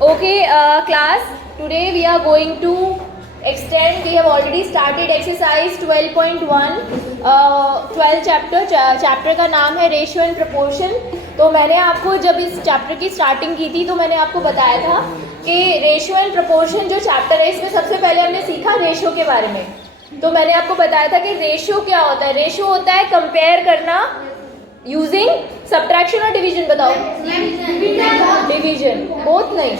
Okay, class, today we are going to extend, we have already started exercise 12.1, 12 chapter का नाम है ratio and proportion. तो मैंने आपको जब इस चैप्टर की स्टार्टिंग की थी तो मैंने आपको बताया था कि रेशियो एंड प्रोपोर्शन जो चैप्टर है इसमें सबसे पहले हमने सीखा रेशियो के बारे में। तो मैंने आपको बताया था कि रेशियो क्या होता है। रेशियो होता है कंपेयर करना यूजिंग सब्ट्रैक्शन और डिवीजन। बताओ। डिवीजन बोथ नहीं,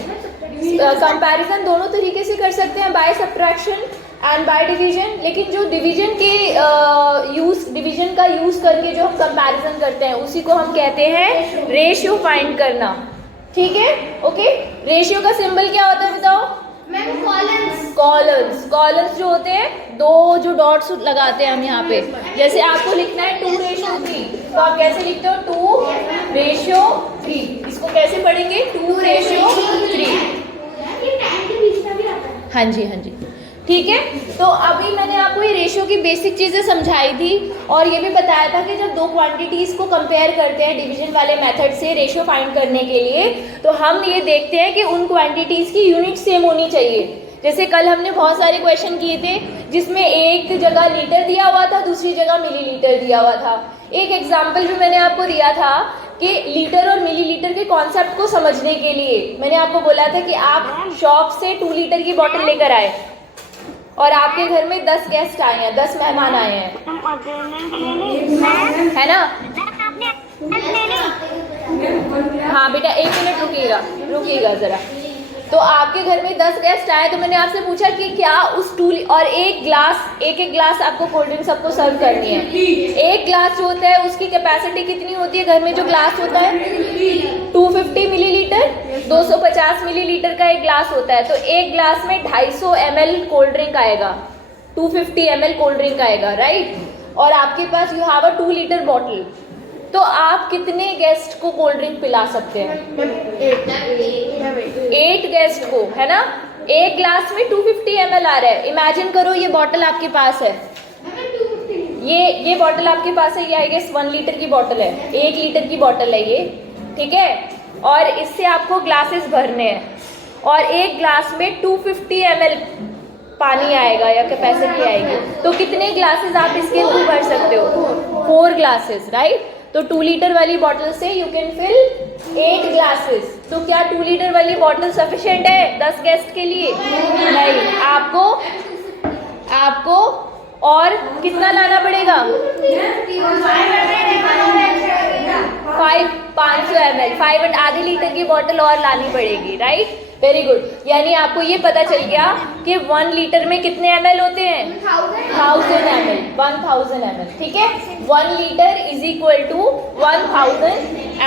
कंपैरिजन दोनों तरीके से कर सकते हैं, by subtraction and by division. लेकिन जो डिवीजन के डिवीजन का यूज करके जो हम कंपैरिजन करते हैं उसी को हम कहते हैं रेशियो फाइंड करना। ठीक है, ओके। रेशियो का सिंबल क्या होता है बताओ। कॉलम्स जो होते हैं, दो जो डॉट्स लगाते हैं हम यहाँ पे। जैसे आपको लिखना है 2:3, तो आप कैसे लिखते हो 2:3। इसको कैसे पढ़ेंगे 2:3। हाँ जी, हाँ जी, ठीक है। तो अभी मैंने आपको ये रेशियो की बेसिक चीजें समझाई थी और ये भी बताया था कि जब दो क्वांटिटीज को कंपेयर करते हैं डिवीजन वाले मेथड से रेशियो फाइंड करने के लिए, तो हम ये देखते हैं कि उन क्वांटिटीज की यूनिट सेम होनी चाहिए। जैसे कल हमने बहुत सारे क्वेश्चन किए थे जिसमें एक जगह लीटर दिया हुआ था, दूसरी जगह मिलीलीटर दिया हुआ था। एक एग्जाम्पल भी मैंने आपको दिया था कि लीटर और मिलीलीटर के कॉन्सेप्ट को समझने के लिए मैंने आपको बोला था कि आप शॉप से 2 लीटर की बोतल लेकर आए और आपके घर में 10 गेस्ट आए हैं, 10 मेहमान आए हैं, है ना। हाँ बेटा, 1 मिनट रुकिएगा ज़रा। तो आपके घर में 10 गेस्ट आए तो मैंने आपसे पूछा कि क्या उस और एक गिलास आपको कोल्ड ड्रिंक सबको सर्व करनी है। एक ग्लास जो होता है उसकी कैपेसिटी कितनी होती है घर में जो ग्लास होता है 250 मिलीलीटर, 250 मिलीलीटर का एक ग्लास होता है। तो एक ग्लास में 250 ml कोल्ड ड्रिंक आएगा, 250 ml कोल्ड ड्रिंक आएगा, राइट। और आपके पास you have a 2 litre bottle, तो आप कितने गेस्ट को कोल्ड ड्रिंक पिला सकते हैं 8 गेस्ट को, है ना। एक ग्लास में 250 ml आ रहा है। इमेजिन करो ये बॉटल आपके पास है, ये बॉटल आपके पास है, ये आई गेस 1 लीटर की बॉटल है, 1 लीटर की बॉटल है ये, ठीक है। और इससे आपको ग्लासेस भरने हैं और एक ग्लास में 250 ml पानी आएगा या कैपेसिटी आएगी। तो कितने ग्लासेस आप इसके थ्रू भर सकते हो 4 ग्लासेस, राइट। तो 2 लीटर वाली बॉटल से यू कैन फिल 8 ग्लासेस। तो क्या 2 लीटर वाली बॉटल सफिशिएंट है 10 गेस्ट के लिए? नहीं, आपको और कितना लाना पड़ेगा 500 ml, 5 and आधे लीटर की बॉटल और लानी पड़ेगी, राइट। Very good. यानी आपको ये पता चल गया कि 1 लीटर में कितने ml होते हैं 1000 ml, ठीक है। 1 litre is equal to 1000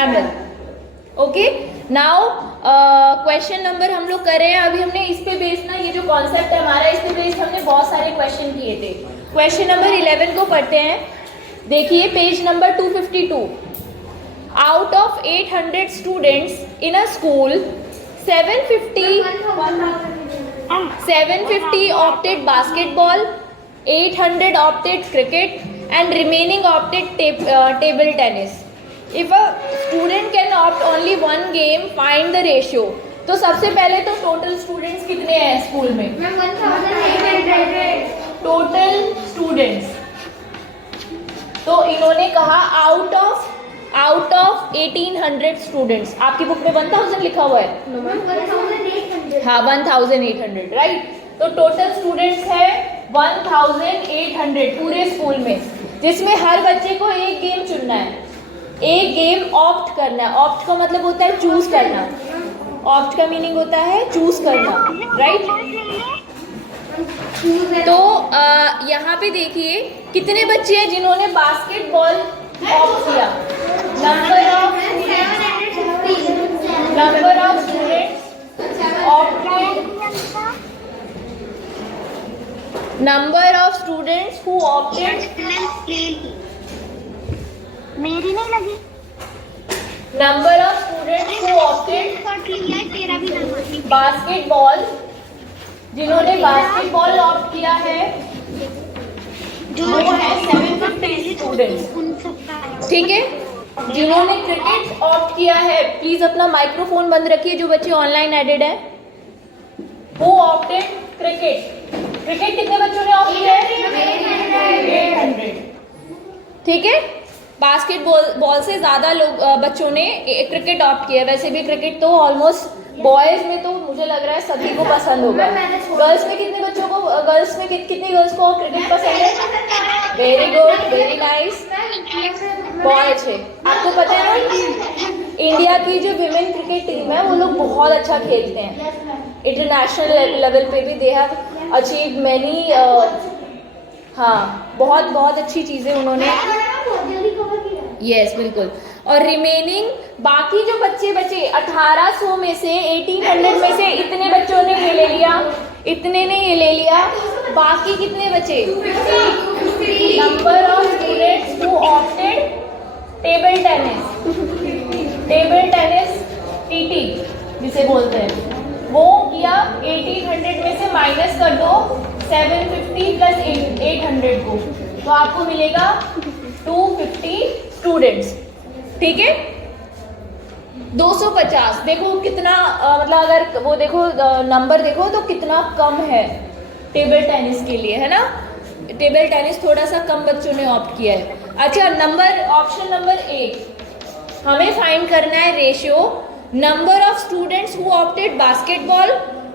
ml। Okay, now question number हम लोग कर रहे हैं। अभी हमने इस पे बेस्ड ना, ये जो कॉन्सेप्ट है हमारा, इस पे बेस्ड हमने बहुत सारे क्वेश्चन किए थे। क्वेश्चन नंबर 11 को पढ़ते हैं। देखिए page number 252। Out of 800 students in a school 750 opted basketball, 800 opted cricket and remaining opted table tennis. If a student can opt only one game, find the ratio. तो सबसे पहले तो टोटल स्टूडेंट्स कितने हैं स्कूल में 1800 total students. तो इन्होंने कहा आउट ऑफ 1800 स्टूडेंट्स। आपकी बुक में 1000 लिखा हुआ है, 1800। हाँ 1800, राइट। तो टोटल स्टूडेंट्स है 1800 पूरे स्कूल में, जिसमें हर बच्चे को एक गेम चुनना है, एक गेम ऑप्ट करना है। ऑप्ट का मतलब होता है चूज करना, ऑप्ट का मीनिंग होता है चूज करना, राइट। तो यहाँ पे देखिए कितने बच्चे हैं जिन्होंने बास्केटबॉल ऑप्ट किया। Number of students who opted, मेरी नहीं लगी। Number of students who opted basketball, जिन्होंने बास्केटबॉल ऑप्ट किया है वो है 750 स्टूडेंट्स, ठीक है। जिन्होंने क्रिकेट ऑप्ट किया है प्लीज अपना माइक्रोफोन बंद रखिए, जो बच्चे ऑनलाइन एडेड है। Who opted cricket? क्रिकेट कितने बच्चों ने ऑप्ट किया है? 800। ठीक है, बास्केटबॉल से ज्यादा लोग बच्चों ने क्रिकेट ऑप्ट किया। वैसे भी क्रिकेट तो ऑलमोस्ट बॉयज में तो मुझे लग रहा है सभी को पसंद होगा। गर्ल्स में कितने बच्चों को, गर्ल्स में कितनी गर्ल्स को क्रिकेट पसंद है? वेरी गुड, वेरी नाइस, बहुत अच्छे। आपको पता है ना, इंडिया की जो विमेन क्रिकेट टीम है वो लोग बहुत अच्छा खेलते हैं। इंटरनेशनल लेवल पे भी दे हैव अचीव मैनी, हाँ बहुत बहुत अच्छी चीजें उन्होंने, यस बिल्कुल। और रिमेनिंग बाकी जो बच्चे बचे 1800 में से 1800 में से इतने बच्चों ने ये ले लिया, इतने ने ये ले लिया, बाकी कितने बचे? Number of students who opted table tennis, table tennis TT जिसे बोलते हैं, वो किया 1800 में से माइनस कर दो 750 प्लस 800 को, तो आपको मिलेगा 250 स्टूडेंट्स। ठीक है, 250। देखो कितना मतलब अगर वो देखो नंबर देखो तो कितना कम है टेबल टेनिस के लिए, है ना। टेबल टेनिस थोड़ा सा कम बच्चों ने ऑप्ट किया है। अच्छा, नंबर ऑप्शन नंबर 8 हमें फाइंड करना है ratio number of students who opted basketball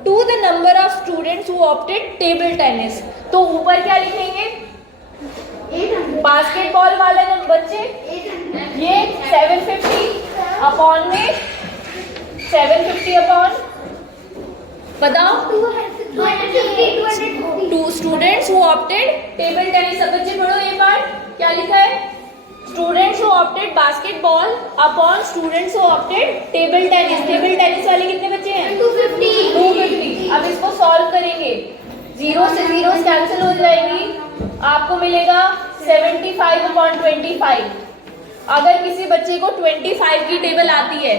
to the number of students who opted table tennis. तो ऊपर क्या लिखेंगे? बास्केटबॉल वाले बच्चे ये 750 अपॉन में 750 अपॉन, बताओ, 2 students who opted table tennis. सब बच्चे पढ़ो ये पार्ट, क्या लिखा है? Students who opted basketball upon students who opted table tennis. Table tennis वाले कितने बच्चे हैं? 250। अब इसको सॉल्व करेंगे, 0 से 0 कैंसिल हो जाएंगी, आपको मिलेगा 75 अपॉन 25। अगर किसी बच्चे को 25 की टेबल आती है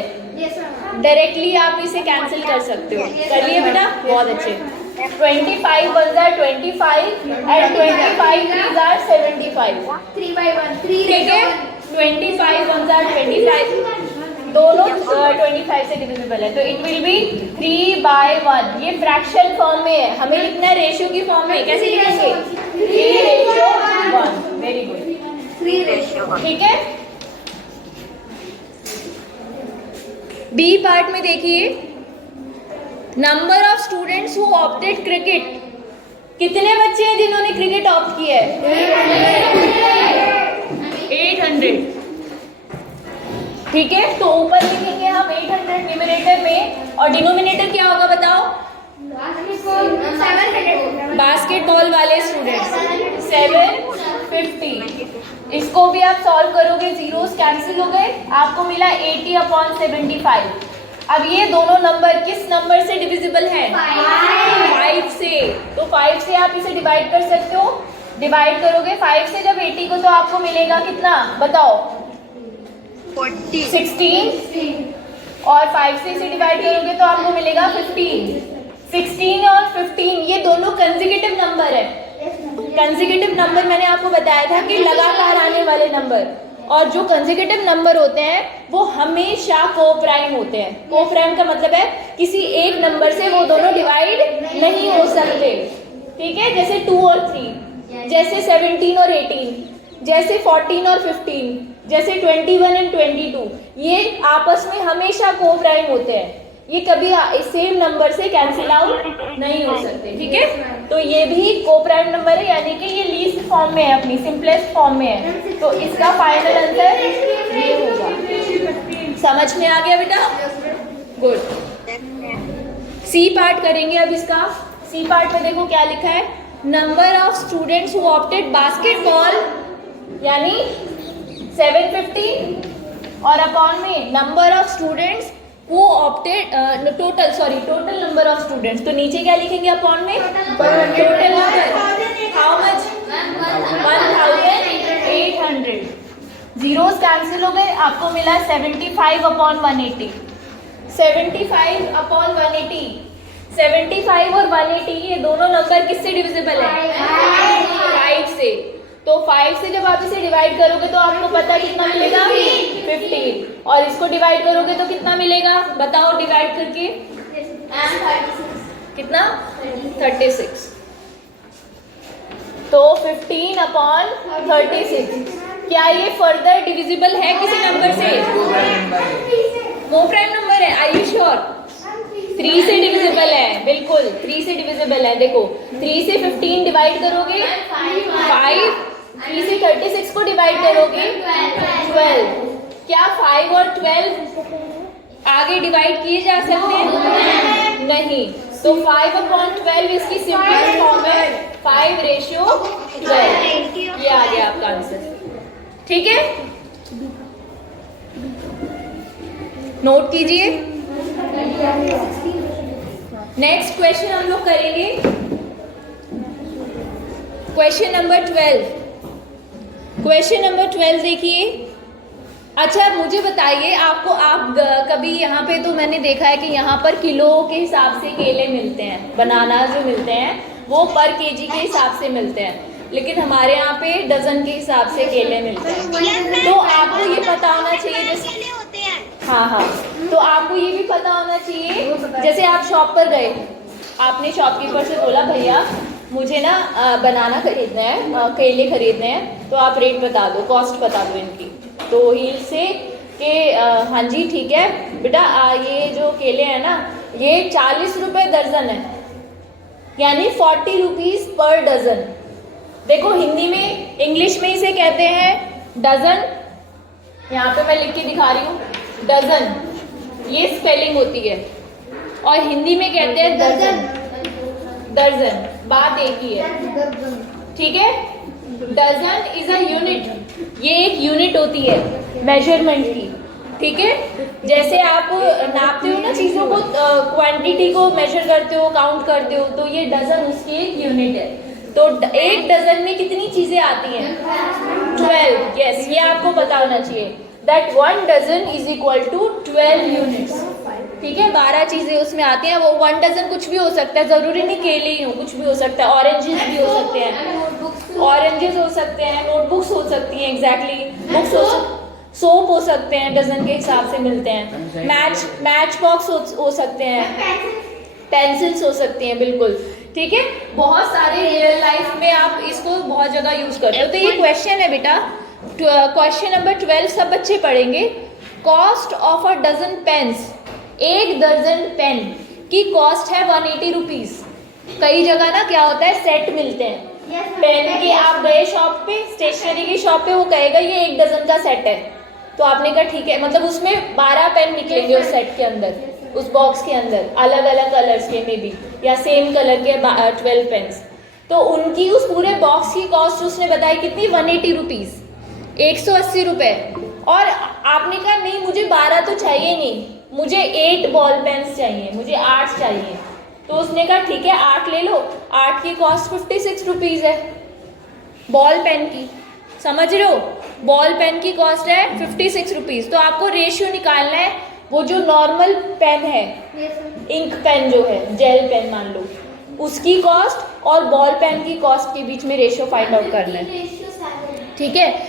डायरेक्टली आप इसे कैंसिल कर सकते हो। करिए बेटा, बहुत अच्छे। 25 1 are 25 and 25 3 are 75। 3 by 1 3 ठीक है, 25 1 are 25, दोनों 25 से डिविजिबल है, तो इट विल बी 3 by 1। ये फ्रैक्शन फॉर्म में है, हमें लिखना है रेशियो की फॉर्म में। कैसे लिखेंगे? 3:1। Very good, 3:1। ठीक है। बी पार्ट में देखिए, number of students who opted cricket. कितने बच्चे हैं जिन्होंने क्रिकेट ऑप्ट किया है? 800। ठीक है, तो ऊपर लिखेंगे हम 800 न्यूमरेटर में, और डिनोमिनेटर क्या होगा बताओ? बास्केटबॉल वाले स्टूडेंट्स 750। इसको भी आप सॉल्व करोगे, जीरोस कैंसिल हो गए, आपको मिला 80 अपॉन 75। अब ये दोनों नंबर किस नंबर से डिविजिबल है? 5 से। तो 5 से आप इसे डिवाइड कर सकते हो। डिवाइड करोगे 5 से जब 80 को, तो आपको मिलेगा कितना बताओ? 16। और 5 से इसे डिवाइड करोगे तो आपको मिलेगा 15। 16 और 15 ये दोनों कंसेक्यूटिव नंबर है। कंसेक्यूटिव नंबर मैंने आपको बताया था कि लगातार आने वाले नंबर, और जो कंसेक्यूटिव नंबर होते हैं वो हमेशा कोप्राइम होते हैं। कोप्राइम का मतलब है किसी एक नंबर से वो दोनों डिवाइड नहीं हो सकते। ठीक है, जैसे 2 और 3, जैसे 17 और 18, जैसे 14 और 15, जैसे 21 एंड 22, ये आपस में हमेशा कोप्राइम होते हैं। ये कभी सेम नंबर से कैंसिल आउट नहीं हो सकते। ठीक है, तो ये भी कोप्राइम नंबर है, यानी कि ये लीस्ट फॉर्म में है, अपनी सिंपलेस्ट फॉर्म में है। तो इसका फाइनल आंसर ये होगा। समझ में आ गया बेटा? गुड। सी पार्ट करेंगे अब इसका। सी पार्ट में देखो क्या लिखा है, number of students who opted basketball यानी 750 और अपॉन में number of students who opted total number of students. तो नीचे क्या लिखेंगे अपॉन में? Total number. How much? 1800। Zeros cancel हो गए, आपको मिला 75 अपॉन 180। 75 अपॉन 180, 75 और 180 ये दोनों नंबर किससे डिविजिबल है? 5 से। तो 5 से जब आप इसे डिवाइड करोगे तो आपको पता है कितना मिलेगा 15, और इसको डिवाइड करोगे तो कितना मिलेगा बताओ डिवाइड करके कितना 36। तो 15/36 क्या ये फर्दर डिविजिबल है किसी नंबर से? नो प्राइम नंबर है। आई यू श्योर? 3 से डिविजिबल है, बिल्कुल 3 से डिविजिबल है। देखो 3 से 15 डिवाइड करोगे 5, 3 से 36 को डिवाइड करोगे 12। क्या 5 और 12 आगे डिवाइड किए जा सकते हैं? नहीं। तो 5/12 इसकी सिंपल फॉर्म है 5:12। ये आ गया आपका आंसर। ठीक है, नोट कीजिए। नेक्स्ट क्वेश्चन हम लोग करेंगे क्वेश्चन नंबर 12। क्वेश्चन नंबर 12 देखिए। अच्छा मुझे बताइए, आपको आप कभी यहाँ पे तो मैंने देखा है कि यहाँ पर किलो के हिसाब से केले मिलते हैं, बनाना जो मिलते हैं वो पर केजी के हिसाब से मिलते हैं, लेकिन हमारे यहाँ पे डजन के हिसाब से केले मिलते हैं। तो आपको ये पता होना चाहिए जैसे हाँ, तो आपको ये भी पता होना चाहिए, जैसे आप शॉप पर गए, आपने शॉपकीपर से बोला भैया मुझे ना बनाना खरीदना है, केले खरीदने हैं, तो आप रेट बता दो, कॉस्ट बता दो इनकी। तो ही से कि हाँ जी ठीक है बेटा, ये जो केले हैं ना ये 40 रुपए दर्जन है, यानी 40 रुपीज पर डजन। देखो हिंदी में, इंग्लिश में इसे कहते हैं डजन, यहाँ पे मैं लिख के दिखा रही हूँ डजन, ये स्पेलिंग होती है, और हिंदी में कहते हैं दर्जन। दर्जन बात एक ही है, ठीक है। डजन इज अ यूनिट, ये एक यूनिट होती है मेजरमेंट की, ठीक है। जैसे आप नापते हो ना चीजों को, क्वांटिटी को मेजर करते हो, काउंट करते हो, तो ये डजन उसकी एक यूनिट है। तो एक डजन में कितनी चीजें आती हैं? 12। यस, ये आपको पता होना चाहिए that 1 dozen is equal to 12 units, ठीक है। 12 चीजें उसमें आती हैं। वो 1 डजन कुछ भी हो सकता है, जरूरी नहीं केले ही हो, कुछ भी हो सकता है। ऑरेंजेस भी हो सकते हैं, ऑरेंजेस हो सकते हैं, नोटबुक्स हो सकती हैं, एग्जैक्टली बुक्स हो, सोप हो सकते हैं, डजन के हिसाब से मिलते हैं। मैच बॉक्स हो सकते हैं, पेंसिल्स हो सकती हैं, बिल्कुल ठीक है। बहुत सारे रियल लाइफ में आप इसको बहुत जगह यूज करते हो। तो ये क्वेश्चन है बेटा, क्वेश्चन नंबर 12 सब बच्चे पढ़ेंगे। Cost of a dozen pens, एक दर्जन पेन की कॉस्ट है 180 रुपीज। कई जगह ना क्या होता है सेट मिलते हैं पेन के, आप गए शॉप पे, स्टेशनरी की शॉप पे, वो कहेगा ये 1 डजन का सेट है, तो आपने कहा ठीक है, मतलब उसमें 12 पेन निकलेंगे उस सेट के अंदर, उस बॉक्स के अंदर, अलग अलग कलर्स के मे बी, या सेम कलर के 12 पेन्स। तो उनकी उस पूरे बॉक्स की कॉस्ट उसने बताई कितनी? 180 रुपीज, 180 रुपए। और आपने कहा नहीं मुझे 12 तो चाहिए नहीं, मुझे 8 बॉल पेन्स चाहिए, मुझे 8 चाहिए। तो उसने कहा ठीक है 8 ले लो, 8 की कॉस्ट 56 रुपीज है बॉल पेन की, समझ रहे हो? बॉल पेन की कॉस्ट है 56 रुपीज। तो आपको रेशियो निकालना है, वो जो नॉर्मल पेन है, इंक पेन जो है, जेल पेन मान लो, उसकी कॉस्ट और बॉल पेन की कॉस्ट के बीच में रेशियो फाइंड आउट करना है, ठीक है।